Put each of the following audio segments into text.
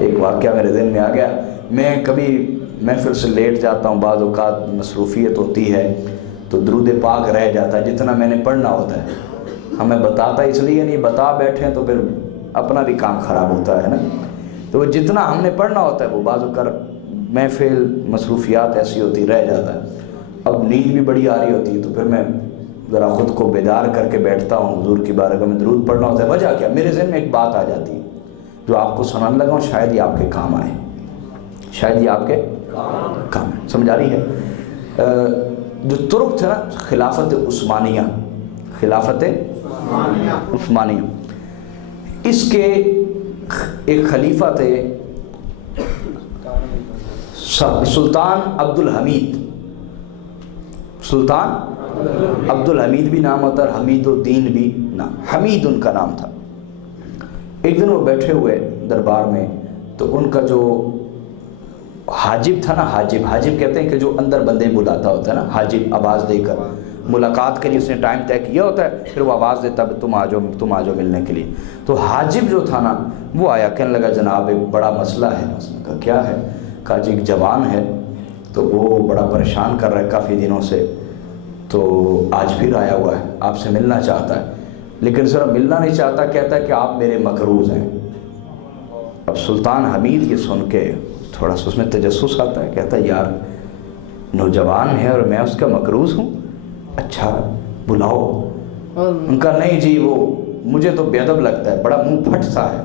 ایک واقعہ میرے ذہن میں آ گیا. میں کبھی محفل سے لیٹ جاتا ہوں، بعض اوقات مصروفیت ہوتی ہے تو درود پاک رہ جاتا ہے جتنا میں نے پڑھنا ہوتا ہے. ہمیں بتاتا اس لیے نہیں، بتا بیٹھے ہیں تو پھر اپنا بھی کام خراب ہوتا ہے نا. تو وہ جتنا ہم نے پڑھنا ہوتا ہے وہ بعض اوقات محفل مصروفیات ایسی ہوتی رہ جاتا ہے. اب نیند بھی بڑی آ رہی ہوتی ہے تو پھر میں ذرا خود کو بیدار کر کے بیٹھتا ہوں، حضور کی بارگاہ میں درود پڑھنا ہوتا ہے. وجہ کیا؟ میرے ذہن میں ایک بات آ جاتی ہے جو آپ کو سنانے لگا ہوں، شاید یہ آپ کے کام آئے، شاید یہ آپ کے کام ہے. سمجھ آ رہی ہے؟ جو ترک تھے نا خلافت عثمانیہ، خلافت عثمانیہ، اس کے ایک خلیفہ تھے سلطان عبد الحمید. سلطان عبد الحمید بھی نام ہوتا ہے، حمید الدین بھی نام، حمید ان کا نام تھا. ایک دن وہ بیٹھے ہوئے دربار میں تو ان کا جو حاجب تھا نا، حاجب کہتے ہیں کہ جو اندر بندے بلاتا ہوتا ہے نا، حاجب آواز دے کر ملاقات کے لیے اس نے ٹائم طے کیا ہوتا ہے، پھر وہ آواز دیتا ہے تم آ جاؤ ملنے کے لیے. تو حاجب جو تھا نا وہ آیا، کہنے لگا جناب ایک بڑا مسئلہ ہے. اس نے کہا کیا ہے؟ کہا جی ایک جوان ہے تو وہ بڑا پریشان کر رہا ہے کافی دنوں سے، تو آج پھر آیا ہوا ہے، آپ سے ملنا چاہتا ہے، لیکن ذرا ملنا نہیں چاہتا، کہتا ہے کہ آپ میرے مقروض ہیں. اب سلطان حمید یہ سن کے تھوڑا سا اس میں تجسس آتا ہے، کہتا ہے یار نوجوان ہے اور میں اس کا مقروض ہوں، اچھا بلاؤ. ان کا نہیں جی وہ مجھے تو بے ادب لگتا ہے، بڑا منہ پھٹ سا ہے،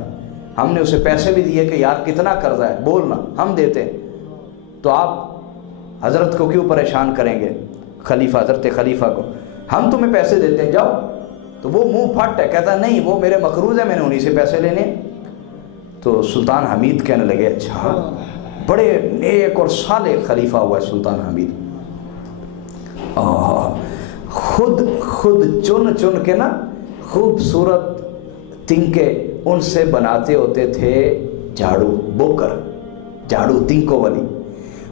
ہم نے اسے پیسے بھی دیے کہ یار کتنا قرضہ ہے بولنا ہم دیتے ہیں، تو آپ حضرت کو کیوں پریشان کریں گے، خلیفہ حضرت خلیفہ کو، ہم تمہیں پیسے دیتے ہیں جاؤ. تو وہ منہ پھٹ ہے، کہتا نہیں وہ میرے مقروض ہیں، میں نے انہی سے پیسے لینے. تو سلطان حمید کہنے لگے اچھا بڑے نیک اور صالح خلیفہ ہوا ہے سلطان حمید. خود چن کے نا خوبصورت تنکے ان سے بناتے ہوتے تھے جھاڑو، بوکر جھاڑو تنکوں والی،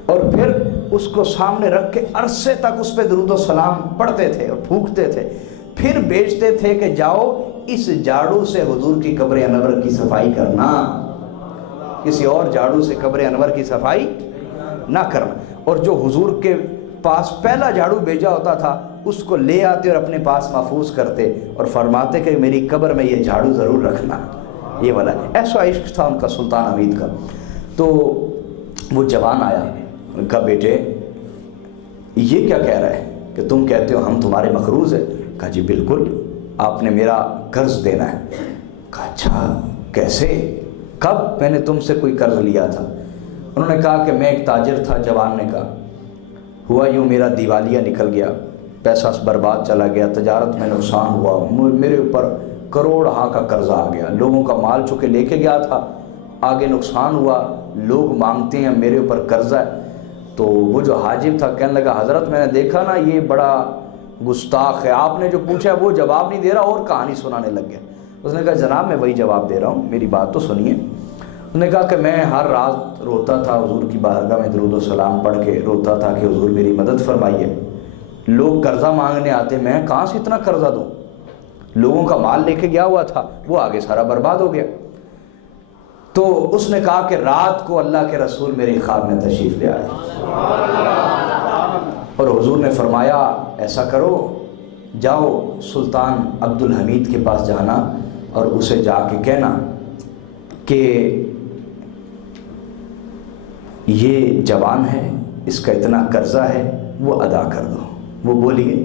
اور پھر اس کو سامنے رکھ کے عرصے تک اس پہ درود و سلام پڑھتے تھے اور پھونکتے تھے، پھر بیچتے تھے کہ جاؤ اس جھاڑو سے حضور کی قبر انور کی صفائی کرنا، کسی اور جھاڑو سے قبر انور کی صفائی نہ کرنا. اور جو حضور کے پاس پہلا جھاڑو بھیجا ہوتا تھا اس کو لے آتے اور اپنے پاس محفوظ کرتے اور فرماتے کہ میری قبر میں یہ جھاڑو ضرور رکھنا، یہ والا. ایسا عشق تھا ان کا سلطان حمید کا. تو وہ جوان آیا، ان کا بیٹے یہ کیا کہہ رہا ہے کہ تم کہتے ہو ہم تمہارے مقروض ہیں؟ کہا جی بالکل، آپ نے میرا قرض دینا ہے. کہا اچھا کیسے، کب میں نے تم سے کوئی قرض لیا تھا؟ انہوں نے کہا کہ میں ایک تاجر تھا. جوان نے کہا ہوا یوں میرا دیوالیہ نکل گیا، پیسہ برباد چلا گیا، تجارت میں نقصان ہوا، میرے اوپر کروڑ ہاں کا قرضہ آ گیا، لوگوں کا مال چکے لے کے گیا تھا، آگے نقصان ہوا، لوگ مانگتے ہیں میرے اوپر قرضہ ہے. تو وہ جو حاجب تھا کہنے لگا حضرت میں نے دیکھا نا یہ بڑا گستاخ ہے، آپ نے جو پوچھا ہے وہ جواب نہیں دے رہا اور کہانی سنانے لگ گیا. اس نے کہا جناب میں وہی جواب دے رہا ہوں، میری بات تو سنیے. اس نے کہا کہ میں ہر رات روتا تھا حضور کی بارگاہ میں درود و سلام پڑھ کے روتا تھا کہ حضور میری مدد فرمائیے. لوگ قرضہ مانگنے آتے، میں کہاں سے اتنا قرضہ دوں، لوگوں کا مال لے کے گیا ہوا تھا وہ آگے سارا برباد ہو گیا. تو اس نے کہا کہ رات کو اللہ کے رسول میری خواب میں تشریف لے آئے اور حضور نے فرمایا ایسا کرو جاؤ سلطان عبد الحمید کے پاس جانا اور اسے جا کے کہنا کہ یہ جوان ہے، اس کا اتنا قرضہ ہے وہ ادا کر دو. وہ بولیے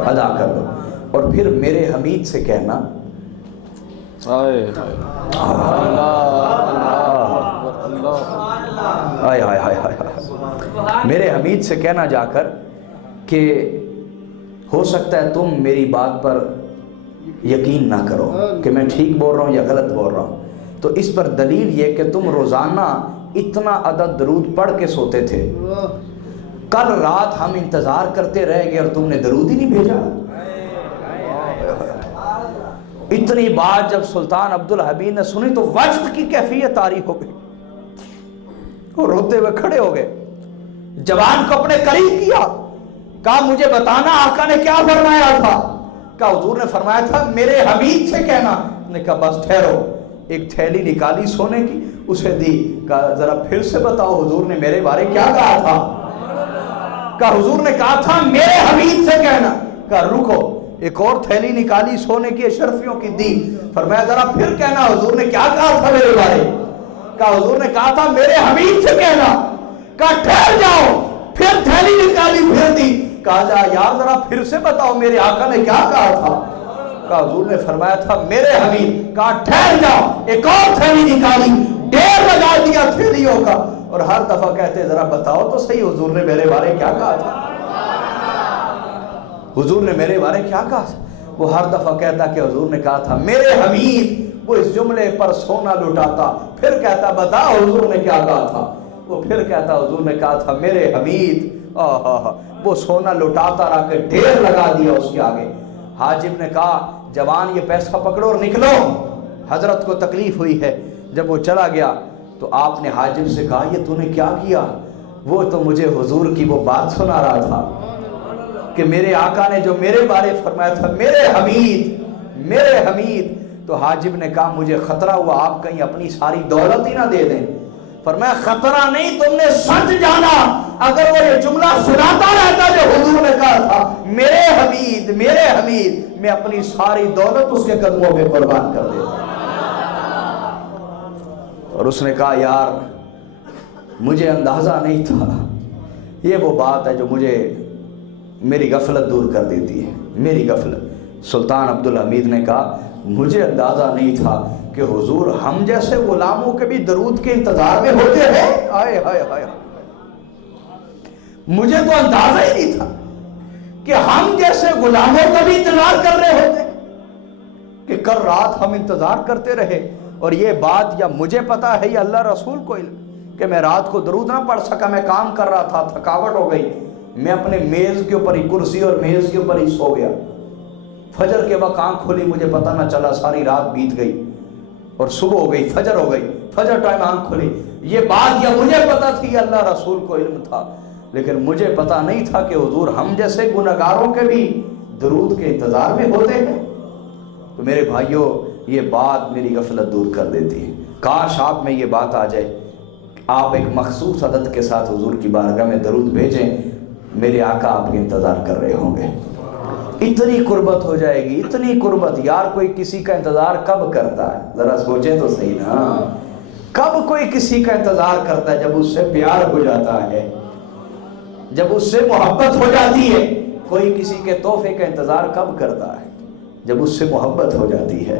ادا کر دو، اور پھر میرے حمید سے کہنا میرے حمید سے کہنا جا کر کہ ہو سکتا ہے تم میری بات پر یقین نہ کرو کہ میں ٹھیک بول رہا ہوں یا غلط بول رہا ہوں، تو اس پر دلیل یہ کہ تم روزانہ اتنا عدد درود پڑھ کے سوتے تھے، کل رات ہم انتظار کرتے رہ گئے اور تم نے درود ہی نہیں بھیجا. اتنی بات جب سلطان عبد الحمید نے سنی تو وجد کی کیفیت طاری ہو گئی، وہ روتے ہوئے کھڑے ہو گئے، جوان کو اپنے قریب کیا، کہا مجھے بتانا آقا نے کیا فرمایا تھا؟ کہا حضور نے فرمایا تھا میرے حمید سے کہنا. نے کہا بس ٹھہرو، ایک تھیلی نکالی سونے کی, اسے دی, کہا ذرا پھر سے بتاؤ حضور نے میرے بارے کیا کہا تھا؟ کہا حضور نے کہا تھا میرے حمید سے کہنا. کہا رکو, ایک اور تھیلی نکالی سونے کی اشرفیوں کی دی, فرمایا ذرا پھر کہنا حضور نے کیا کہا تھا میرے بارے؟ کہا حضور نے کہا تھا میرے حمید سے کہنا. کہا ٹھہر جاؤ, پھر تھیلی نکالی پھر دی, کہا جا یار ذرا پھر سے بتاؤ میرے آقا نے کیا کہا تھا؟ کہا حضور نے فرمایا تھا میرے حمید. کہا ٹھہر جاؤ, ایک اور تھیلی نکالی, ڈھیر لگا دیا تھیلیوں کا, اور ہر دفعہ کہتے ذرا بتاؤ تو صحیح حضور نے میرے بارے کیا کہا تھا؟ حضور نے میرے بارے کیا کہا تھا؟ وہ ہر دفعہ کہتا کہ حضور نے کہا تھا میرے حمید. وہ اس جملے پر سونا لٹاتا, پھر کہتا بتا حضور نے کیا کہا تھا. وہ پھر کہتا حضور نے کہا تھا میرے حمید. وہ سونا لٹاتا رہا کہ ڈھیر لگا دیا اس کے آگے. حاجب نے کہا جوان یہ پیسہ پکڑو اور نکلو, حضرت کو تکلیف ہوئی ہے. جب وہ چلا گیا تو آپ نے حاجب سے کہا یہ تو نے کیا کیا؟ وہ تو مجھے حضور کی وہ بات سنا رہا تھا کہ میرے آقا نے جو میرے بارے فرمایا تھا میرے حمید, میرے حمید. تو حاجب نے کہا مجھے خطرہ ہوا آپ کہیں اپنی ساری دولت ہی نہ دے دیں. فرمایا خطرہ نہیں, تم نے سچ جانا. اگر وہ یہ جملہ سناتا رہتا جو حضور نے کہا تھا میرے حمید میرے حمید, میں اپنی ساری دولت اس کے قدموں پہ قربان کر دیتا. اور اس نے کہا یار مجھے اندازہ نہیں تھا, یہ وہ بات ہے جو مجھے میری غفلت دور کر دیتی ہے, میری غفلت. سلطان عبدالحمید نے کہا مجھے اندازہ نہیں تھا کہ حضور ہم جیسے غلاموں کے بھی درود کے انتظار میں ہوتے ہیں. آئے ہائے ہائے, مجھے تو اندازہ ہی نہیں تھا کہ ہم جیسے غلاموں کا بھی انتظار کر رہے ہوتے, کہ کل رات ہم انتظار کرتے رہے. اور یہ بات یا مجھے پتا ہے یا اللہ رسول کو علم کہ میں رات کو درود نہ پڑھ سکا. میں کام کر رہا تھا, تھکاوٹ ہو گئی, میں اپنے میز کے اوپر ہی, کرسی اور میز کے اوپر ہی سو گیا. فجر کے وقت آنکھ کھلی, مجھے پتہ نہ چلا, ساری رات بیت گئی اور صبح ہو گئی, فجر ہو گئی. فجر ٹائم آنکھ کھلی. یہ بات یا مجھے پتا تھی یا اللہ رسول کو علم تھا, لیکن مجھے پتا نہیں تھا کہ حضور ہم جیسے گنہگاروں کے بھی درود کے انتظار میں ہوتے ہیں. تو میرے بھائیوں یہ بات میری غفلت دور کر دیتی ہے. کاش آپ میں یہ بات آ جائے, آپ ایک مخصوص عدد کے ساتھ حضور کی بارگاہ میں درود بھیجیں, میرے آقا آپ کے انتظار کر رہے ہوں گے. اتنی قربت ہو جائے گی, اتنی قربت. یار کوئی کسی کا انتظار کب کرتا ہے, ذرا سوچیں تو صحیح نا. کب کوئی کسی کا انتظار کرتا ہے؟ جب اس سے پیار ہو جاتا ہے, جب اس سے محبت ہو جاتی ہے. کوئی کسی کے تحفے کا انتظار کب کرتا ہے؟ جب اس سے محبت ہو جاتی ہے.